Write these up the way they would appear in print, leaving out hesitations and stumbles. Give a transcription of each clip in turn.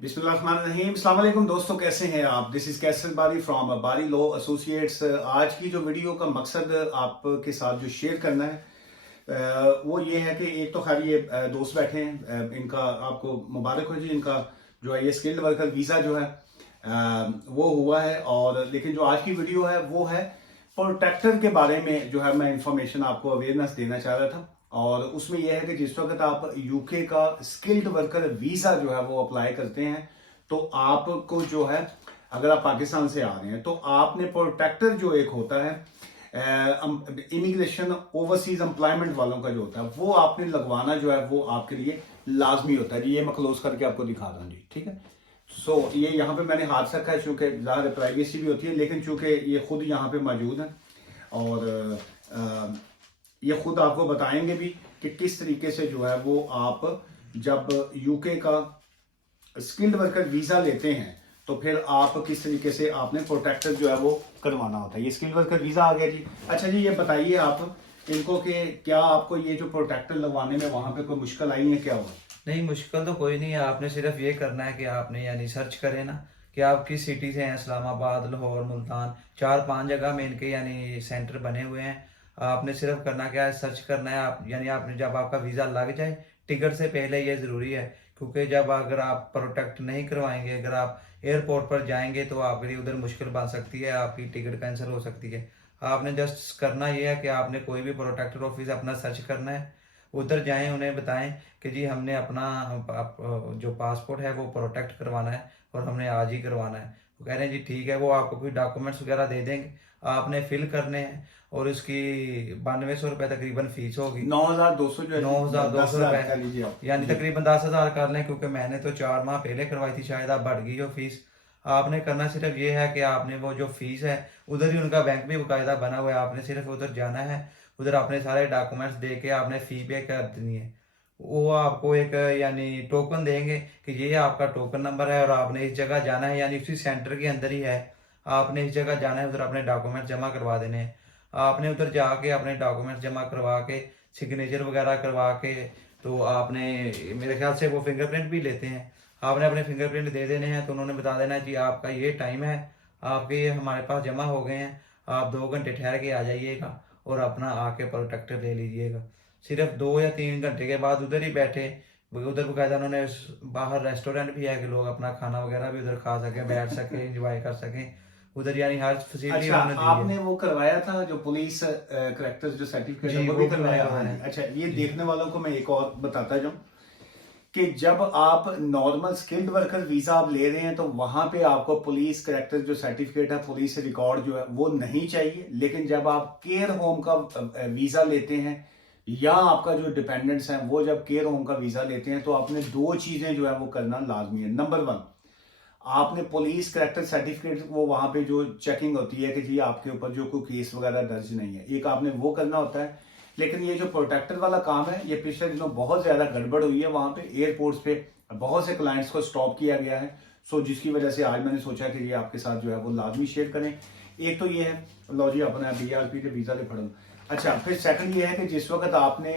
बिस्मिल्लाहिर्रहमानिर्रहीम। अस्सलाम वालेकुम दोस्तों, कैसे हैं आप? दिस इज कैसर बारी फ्रॉम बारी लॉ एसोसिएट्स। आज की जो वीडियो का मकसद आपके साथ जो शेयर करना है वो ये है कि एक तो खैर ये दोस्त बैठे हैं, इनका आपको मुबारक हो जी। इनका जो है ये स्किल्ड वर्कर वीज़ा जो है वो हुआ है। और लेकिन जो आज की वीडियो है वो है प्रोटेक्टर के बारे में, जो है मैं इंफॉर्मेशन आपको अवेयरनेस देना चाह रहा था। और उसमें यह है कि जिस वक्त आप यूके का स्किल्ड वर्कर वीज़ा जो है वो अप्लाई करते हैं, तो आपको जो है, अगर आप पाकिस्तान से आ रहे हैं तो आपने प्रोटेक्टर जो एक होता है इमिग्रेशन ओवरसीज एम्प्लॉयमेंट वालों का जो होता है वो आपने लगवाना जो है वो आपके लिए लाजमी होता है जी। ये मैं क्लोज करके आपको दिखा रहा हूँ जी, ठीक है। सो ये यहाँ पे मैंने हाथ रखा है, चूंकि ज़्यादा प्राइवेसी भी होती है, लेकिन चूंकि ये खुद यहाँ पे मौजूद है और ये खुद आपको बताएंगे भी कि किस तरीके से जो है वो आप जब यूके का स्किल्ड वर्कर वीज़ा लेते हैं तो फिर आप किस तरीके से आपने प्रोटेक्टर जो है वो करवाना होता है। ये स्किल्ड वर्कर वीज़ा आ गया जी। अच्छा जी, ये बताइए आप इनको कि क्या आपको ये जो प्रोटेक्टर लगवाने में वहाँ पे कोई मुश्किल आई है, क्या हुआ? नहीं, मुश्किल तो कोई नहीं है। आपने सिर्फ ये करना है कि आपने यानी सर्च करें ना कि आप किस सिटी से हैं। इस्लामाबाद, लाहौर, मुल्तान, 4-5 जगह में इनके यानी सेंटर बने हुए हैं। आपने सिर्फ करना क्या है, सर्च करना है। आप यानी आपने जब आपका वीज़ा लग जाए, टिकट से पहले ये ज़रूरी है, क्योंकि जब अगर आप प्रोटेक्ट नहीं करवाएंगे, अगर आप एयरपोर्ट पर जाएंगे तो आपके लिए उधर मुश्किल बन सकती है, आपकी टिकट कैंसिल हो सकती है। आपने जस्ट करना ये है कि आपने कोई भी प्रोटेक्टर ऑफिस अपना सर्च करना है, उधर जाएं, उन्हें बताएं कि जी हमने अपना जो पासपोर्ट है वो प्रोटेक्ट करवाना है और हमने आज ही करवाना है। वो कह रहे हैं जी ठीक है, वो आपको कोई डॉक्यूमेंट्स वगैरह दे देंगे, आपने फिल करने हैं और उसकी 9200 रुपये तकरीबन फीस होगी। 9,200 जो है नौ जी, हजार दो दस सौ हजार रुपये कह लीजिए आप यानी जी। तकरीबन 10,000 कर लें, क्योंकि मैंने तो 4 माह पहले करवाई थी, शायद अब बढ़ गई हो फीस। आपने करना सिर्फ ये है कि आपने वो जो फीस है, उधर ही उनका बैंक भी बाकायदा बना हुआ है, आपने सिर्फ उधर जाना है, उधर अपने सारे डॉक्यूमेंट्स दे के आपने फ़ी पे कर देनी है। वो आपको एक यानी टोकन देंगे कि ये आपका टोकन नंबर है और आपने इस जगह जाना है, यानी उसी सेंटर के अंदर ही है, आपने इस जगह जाना है, उधर अपने डॉक्यूमेंट जमा करवा देने हैं। आपने उधर जाके अपने डॉक्यूमेंट जमा करवा के, सिग्नेचर वगैरह करवा के, तो आपने, मेरे ख्याल से वो फिंगरप्रिंट भी लेते हैं, आपने अपने फिंगरप्रिंट दे देने हैं, तो उन्होंने बता देना है जी आपका ये टाइम है, आपके ये हमारे पास जमा हो गए हैं, आप 2 घंटे ठहर के आ जाइएगा और अपना आके प्रोटेक्टर ले लीजिएगा। सिर्फ 2 या 3 घंटे के बाद उधर ही बैठे, उधर बकायदा उन्होंने बाहर रेस्टोरेंट भी है कि लोग अपना खाना वगैरह भी उधर खा सकें, बैठ सकें, एंजॉय कर सकें, उधर यानी हर फैसिलिटी अच्छा, उन्होंने दी है। आपने वो करवाया था जो पुलिस करेक्टर्स जो सर्टिफिकेट है जी वो वो भी भी मैंने करवाया? हाँ करवाया जी। है। अच्छा, ये जी देखने वालों को मैं एक और बताता जाऊं कि जब आप नॉर्मल स्किल्ड वर्कर वीजा आप ले रहे हैं तो वहां पे आपको पुलिस करेक्टर जो सर्टिफिकेट है, पुलिस रिकॉर्ड जो है वो नहीं चाहिए। लेकिन जब आप केयर होम का वीजा लेते हैं या आपका जो डिपेंडेंट्स हैं वो जब केयर होम का वीजा लेते हैं तो आपने दो चीजें जो है वो करना लाजमी है। नंबर वन, आपने पुलिस करेक्टर सर्टिफिकेट, वो वहां पे जो चेकिंग होती है कि जी आपके ऊपर जो कोई केस वगैरह दर्ज नहीं है, एक आपने वो करना होता है। लेकिन ये जो प्रोटेक्टर वाला काम है ये पिछले दिनों बहुत ज्यादा गड़बड़ हुई है वहां पे एयरपोर्ट्स पे, बहुत से क्लाइंट्स को स्टॉप किया गया है। सो जिसकी वजह से आज मैंने सोचा कि ये आपके साथ जो है वो लाजमी शेयर करें। एक तो ये है, लो जी अपना BRP के वीजा ले फड़ो। अच्छा, फिर सेकंड ये है कि जिस वक्त आपने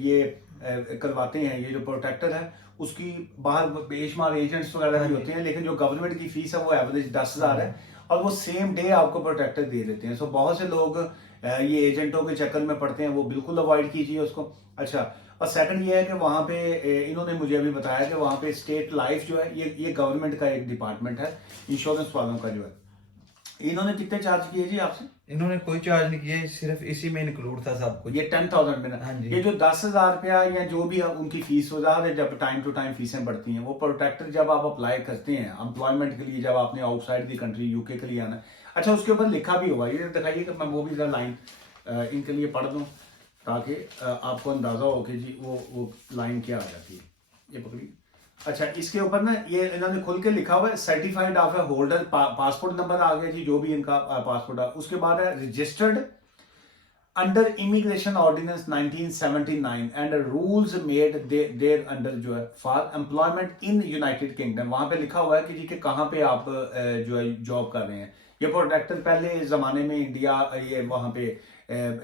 ये करवाते हैं, ये जो प्रोटेक्टर है उसकी बाहर बेशुमार एजेंट्स वगैरह हाँ भी जी होते हैं, लेकिन जो गवर्नमेंट की फीस है वो एवरेज 10,000 हाँ है और वो सेम डे आपको प्रोटेक्टर दे देते हैं। सो बहुत से लोग ये एजेंटों के चक्कर में पड़ते हैं, वो बिल्कुल अवॉइड कीजिए उसको। अच्छा, और सेकंड ये है कि वहां पे इन्होंने मुझे अभी बताया कि वहां पे स्टेट लाइफ जो है ये गवर्नमेंट का एक डिपार्टमेंट है इंश्योरेंस वालों का जो है। इन्होंने कितने चार्ज किए जी आपसे? इन्होंने कोई चार्ज नहीं किया, सिर्फ इसी में इंक्लूड था सब कुछ। ये 10,000 में ना, हाँ जी ये जो 10,000 रुपया या जो भी उनकी फीस हो जाती है, जब टाइम टू टाइम फीसें बढ़ती हैं, वो प्रोटेक्टर जब आप अप्लाई करते हैं एम्प्लॉयमेंट के लिए, जब आपने आउटसाइड दी कंट्री यूके के लिए आना है। अच्छा, उसके ऊपर लिखा भी होगा, ये दिखाइए कि मैं वो भी जरा लाइन इनके लिए पढ़ दूं ताकि आपको अंदाजा हो कि जी वो लाइन क्या आ जाती है। ये पकड़िए। अच्छा, इसके ऊपर ना ये इन्होंने खुल के लिखा हुआ है certified of a holder, passport number आ गया जी, जो भी इनका पासपोर्ट है। उसके बाद है registered under immigration ordinance 1979 and rules made thereunder जो है for employment in United Kingdom. वहां पे लिखा हुआ है कि जी कि कहाँ पे आप जो है जॉब कर रहे हैं। ये प्रोटेक्टर पहले जमाने में इंडिया, ये वहां पे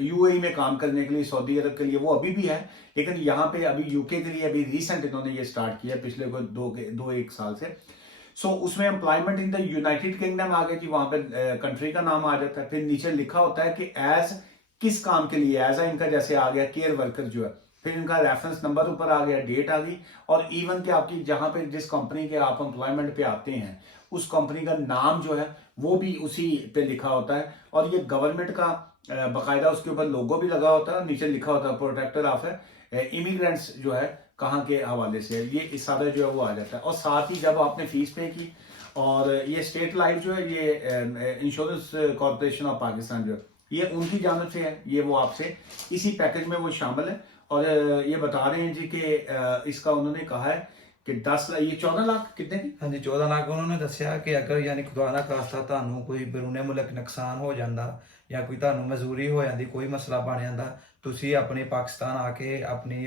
यूएई में काम करने के लिए, सऊदी अरब के लिए, वो अभी भी है, लेकिन यहाँ पे अभी यूके के लिए अभी रिसेंट इन्होंने ये स्टार्ट किया पिछले कोई दो एक साल से। सो उसमें employment in the United Kingdom आ गया जी, वहां पे कंट्री का नाम आ जाता है, फिर नीचे लिखा होता है कि एज किस काम के लिए, एज इनका जैसे आ गया केयर वर्कर जो है, फिर इनका रेफरेंस नंबर ऊपर आ गया, डेट आ गई, और इवन के आपकी जहां पे जिस कंपनी के आप एम्प्लॉयमेंट पे आते हैं उस कंपनी का नाम जो है वो भी उसी पे लिखा होता है, और ये गवर्नमेंट का बाकायदा उसके ऊपर लोगो भी लगा होता है, नीचे लिखा होता है प्रोटेक्टर ऑफ इमिग्रेंट्स जो है कहाँ के हवाले से, ये सारा जो है वो आ जाता है। और साथ ही जब आपने फीस पे की, और ये स्टेट लाइफ जो है, ये इंश्योरेंस कॉर्पोरेशन ऑफ पाकिस्तान जो है, ये उनकी जानब से है, ये वो आपसे इसी पैकेज में वो शामिल है। और ये बता रहे हैं जी कि इसका उन्होंने कहा है कि 10 लाख, ये 14 लाख कितने की? हाँ जी 14 लाख उन्होंने दस्या कि अगर यानी खुदा ना खास्ता ਤੁਹਾਨੂੰ ਕੋਈ ਬਰੂਨੇ ਮੁਲਕ ਨੁਕਸਾਨ ਹੋ ਜਾਂਦਾ ਜਾਂ ਕੋਈ ਤੁਹਾਨੂੰ ਮਜ਼ਦੂਰੀ ਹੋ ਜਾਂਦੀ, ਕੋਈ ਮਸਲਾ ਬਣ ਜਾਂਦਾ, ਤੁਸੀਂ ਆਪਣੇ ਪਾਕਿਸਤਾਨ ਆ ਕੇ ਆਪਣੀ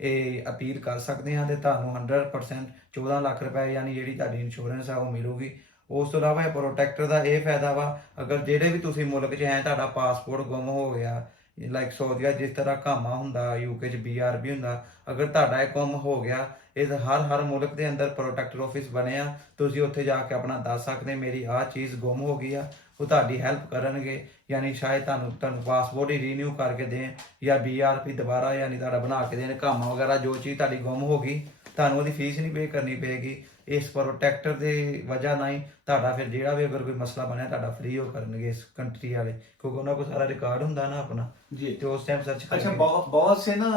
ਇਹ ਅਪੀਲ ਕਰ ਸਕਦੇ ਹਾਂ ਤੇ ਤੁਹਾਨੂੰ 100% 14 ਲੱਖ ਰੁਪਏ ਯਾਨੀ ਜਿਹੜੀ ਤੁਹਾਡੀ ਇੰਸ਼ੋਰੈਂਸ ਆ ਉਹ ਮਿਲੂਗੀ। ਉਸ ਤੋਂ ਇਲਾਵਾ ਇਹ ਪ੍ਰੋਟੈਕਟਰ ਦਾ ਇਹ ਫਾਇਦਾ ਵਾ, ਅਗਰ ਜਿਹੜੇ ਵੀ ਤੁਸੀਂ ਮੁਲਕ 'ਚ ਹੈ ਤੁਹਾਡਾ ਪਾਸਪੋਰਟ ਗੁੰਮ ਹੋ ਗਿਆ, ਲਾਈਕ ਸਊਦੀਆ ਜਿਸ ਤਰ੍ਹਾਂ ਕਾਮਾ ਹੁੰਦਾ, ਯੂਕੇ 'ਚ BRB ਹੁੰਦਾ, ਅਗਰ ਤੁਹਾਡਾ ਇਹ ਗੁੰਮ ਹੋ ਗਿਆ, ਇਹ ਹਰ ਮੁਲਕ ਦੇ ਅੰਦਰ ਪ੍ਰੋਟੈਕਟਰ ਆਫਿਸ ਬਣੇ ਆ, ਤੁਸੀਂ ਉੱਥੇ ਜਾ ਕੇ ਆਪਣਾ ਦੱਸ ਸਕਦੇ ਮੇਰੀ ਆਹ ਚੀਜ਼ ਗੁੰਮ ਹੋ ਗਈ ਆ, ਉਹ ਤੁਹਾਡੀ ਹੈਲਪ ਕਰਨਗੇ, ਯਾਨੀ ਸ਼ਾਇਦ ਤੁਹਾਨੂੰ ਪਾਸਪੋਰਟ ਹੀ ਰੀਨਿਊ ਕਰਕੇ ਦੇਣ ਜਾਂ BRP ਦੁਬਾਰਾ ਯਾਨੀ ਤੁਹਾਡਾ ਬਣਾ ਕੇ ਦੇਣ, ਕਾਮਾ ਵਗੈਰਾ ਜੋ ਚੀਜ਼ ਤੁਹਾਡੀ ਗੁੰਮ ਹੋ ਗਈ ਤੁਹਾਨੂੰ ਉਹਦੀ ਫੀਸ ਨਹੀਂ ਪੇ ਕਰਨੀ ਪਏਗੀ। ਇਸ ਪ੍ਰੋਟੈਕਟਰ ਦੀ ਵਜ੍ਹਾ ਨਾਲ ਹੀ ਤੁਹਾਡਾ ਫਿਰ ਜਿਹੜਾ ਵੀ ਅਗਰ ਕੋਈ ਮਸਲਾ ਬਣਿਆ ਤੁਹਾਡਾ ਫ੍ਰੀ ਉਹ ਕਰਨਗੇ ਇਸ ਕੰਟਰੀ ਵਾਲੇ, क्योंकि ਉਹਨਾਂ ਕੋਲ ਸਾਰਾ ਰਿਕਾर्ड ਹੁੰਦਾ ना अपना जी। तो उस टाइम सर्च अच्छा, बहुत से ना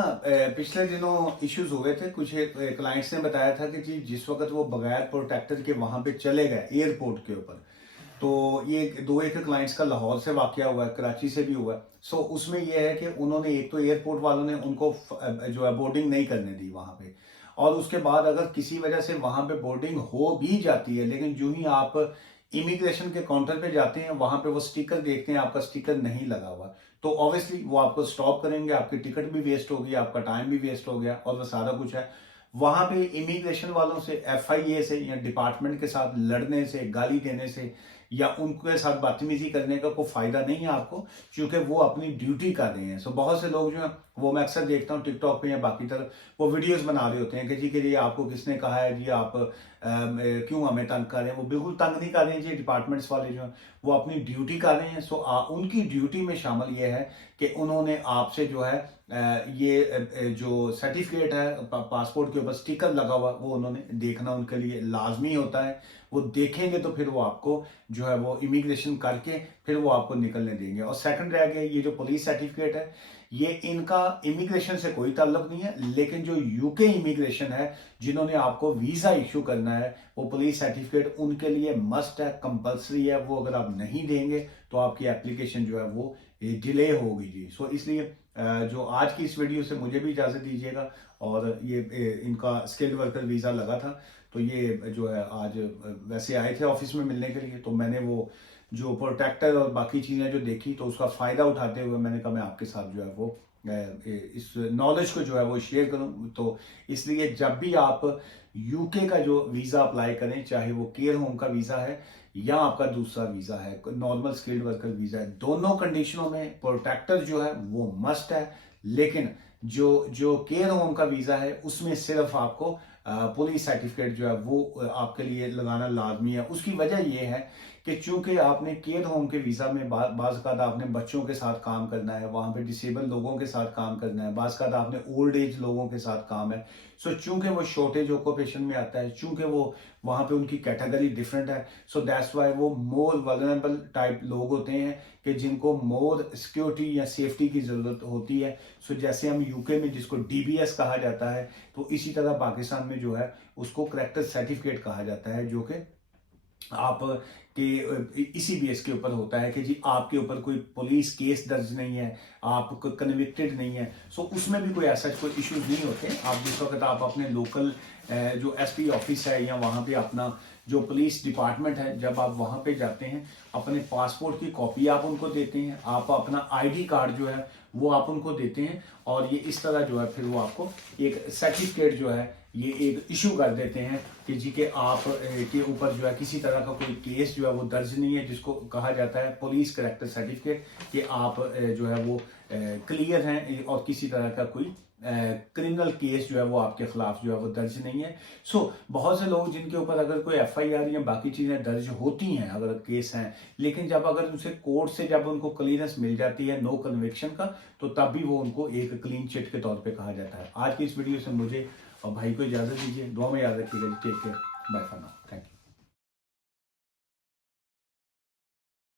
पिछले दिनों इश्यूज हुए थे, कुछ क्लाइंट्स ने बताया था कि जी जिस वक्त वो बगैर प्रोटेक्टर के वहां पे चले गए एयरपोर्ट के ऊपर, तो ये एक क्लाइंट्स का लाहौर से वाकया हुआ है, कराची से भी हुआ है। सो उसमें यह है कि उन्होंने एक तो एयरपोर्ट वालों ने उनको जो है बोर्डिंग नहीं करने दी वहां पे, और उसके बाद अगर किसी वजह से वहां पे बोर्डिंग हो भी जाती है, लेकिन जो ही आप इमिग्रेशन के काउंटर पे जाते हैं वहां पे वो स्टिकर देखते हैं, आपका स्टिकर नहीं लगा हुआ, तो ऑब्वियसली वो आपको स्टॉप करेंगे, आपकी टिकट भी वेस्ट होगी, आपका टाइम भी वेस्ट हो गया, और वो सारा कुछ है। वहां पे इमिग्रेशन वालों से, FIA से या डिपार्टमेंट के साथ लड़ने से, गाली देने से या उनके साथ बदतमीजी करने का कोई फायदा नहीं है आपको, क्योंकि वो अपनी ड्यूटी कर रहे हैं। सो बहुत से लोग जो हैं वो मैं अक्सर देखता हूँ टिकटॉक पे या बाकी तरफ, वो वीडियोस बना रहे होते हैं कि जी आपको किसने कहा है जी आप क्यों हमें तंग कर रहे हैं। वो बिल्कुल तंग नहीं कर रहे हैं जी, डिपार्टमेंट्स वाले जो हैं वो अपनी ड्यूटी कर रहे हैं। सो उनकी ड्यूटी में शामिल ये है कि उन्होंने आपसे जो है ये जो सर्टिफिकेट है पासपोर्ट के ऊपर स्टिकर लगा हुआ वो उन्होंने देखना उनके लिए लाजमी होता है। वो देखेंगे तो फिर वो आपको जो है वो इमिग्रेशन करके फिर वो आपको निकलने देंगे। और सेकंड रह गया ये जो पुलिस सर्टिफिकेट है, ये इनका इमिग्रेशन से कोई ताल्लुक नहीं है, लेकिन जो यूके इमिग्रेशन है जिन्होंने आपको वीजा इशू करना है वो पुलिस सर्टिफिकेट उनके लिए मस्ट है, कंपलसरी है। वो अगर आप नहीं देंगे तो आपकी एप्लीकेशन जो है वो डिले होगी जी। सो इसलिए जो आज की इस वीडियो से मुझे भी इजाजत दीजिएगा। और ये इनका स्किल्ड वर्कर वीजा लगा था, तो ये जो है आज वैसे आए थे ऑफिस में मिलने के लिए, तो मैंने वो जो प्रोटेक्टर और बाकी चीजें जो देखी तो उसका फायदा उठाते हुए मैंने कहा मैं आपके साथ जो है वो इस नॉलेज को जो है वो शेयर करूं। तो इसलिए जब भी आप यूके का जो वीजा अप्लाई करें, चाहे वो केयर होम का वीजा है या आपका दूसरा वीजा है, नॉर्मल स्किल्ड वर्कर वीजा है, दोनों कंडीशनों में प्रोटेक्टर जो है वो मस्ट है। लेकिन जो केयर होम का वीजा है उसमें सिर्फ आपको पुलिस सर्टिफिकेट जो है वो आपके लिए लगाना लाजमी है। उसकी वजह यह है कि चूंकि आपने केयर होम के वीजा में बाज़ आपने बच्चों के साथ काम करना है, वहां पे डिसेबल लोगों के साथ काम करना है, बाज़ आपने ओल्ड एज लोगों के साथ काम है। सो चूंकि वो शॉर्टेज ऑक्यूपेशन में आता है, चूंकि वो वहां पे उनकी कैटेगरी डिफरेंट है, सो दैट्स वाई वो मोर वल्नरेबल टाइप लोग होते हैं कि जिनको मोर सिक्योरिटी या सेफ्टी की जरूरत होती है। सो जैसे हम यूके में जिसको DBS कहा जाता है, तो इसी तरह पाकिस्तान में जो है उसको करेक्टर सर्टिफिकेट कहा जाता है, जो कि आप के इसी बेस के ऊपर होता है कि जी आपके ऊपर कोई पुलिस केस दर्ज नहीं है, आप कन्विक्टेड नहीं है। सो उसमें भी कोई ऐसा कोई इश्यूज नहीं होते। आप जिस वक्त आप अपने लोकल जो SP ऑफिस है या वहाँ पे अपना जो पुलिस डिपार्टमेंट है, जब आप वहाँ पे जाते हैं अपने पासपोर्ट की कॉपी आप उनको देते हैं, आप अपना ID कार्ड जो है वो आप उनको देते हैं, और ये इस तरह जो है फिर वो आपको एक सर्टिफिकेट जो है ये एक इशू कर देते हैं कि जी के आप के ऊपर जो है किसी तरह का कोई केस जो है वो दर्ज नहीं है, जिसको कहा जाता है पुलिस करैक्टर सर्टिफिकेट, कि आप जो है वो क्लियर हैं और किसी तरह का कोई क्रिमिनल केस जो है वो आपके खिलाफ जो है वो दर्ज नहीं है। सो बहुत से लोग जिनके ऊपर अगर कोई एफआईआर या बाकी चीजें दर्ज होती हैं, अगर केस हैं, लेकिन जब अगर उनसे कोर्ट से जब उनको क्लियरेंस मिल जाती है नो कन्विक्शन का, तो तब भी वो उनको एक क्लीन चिट के तौर पे कहा जाता है। आज की इस वीडियो से मुझे और भाई को इजाजत दीजिए, दुआ में याद रखिएगा। Take care, bye for now, thank you.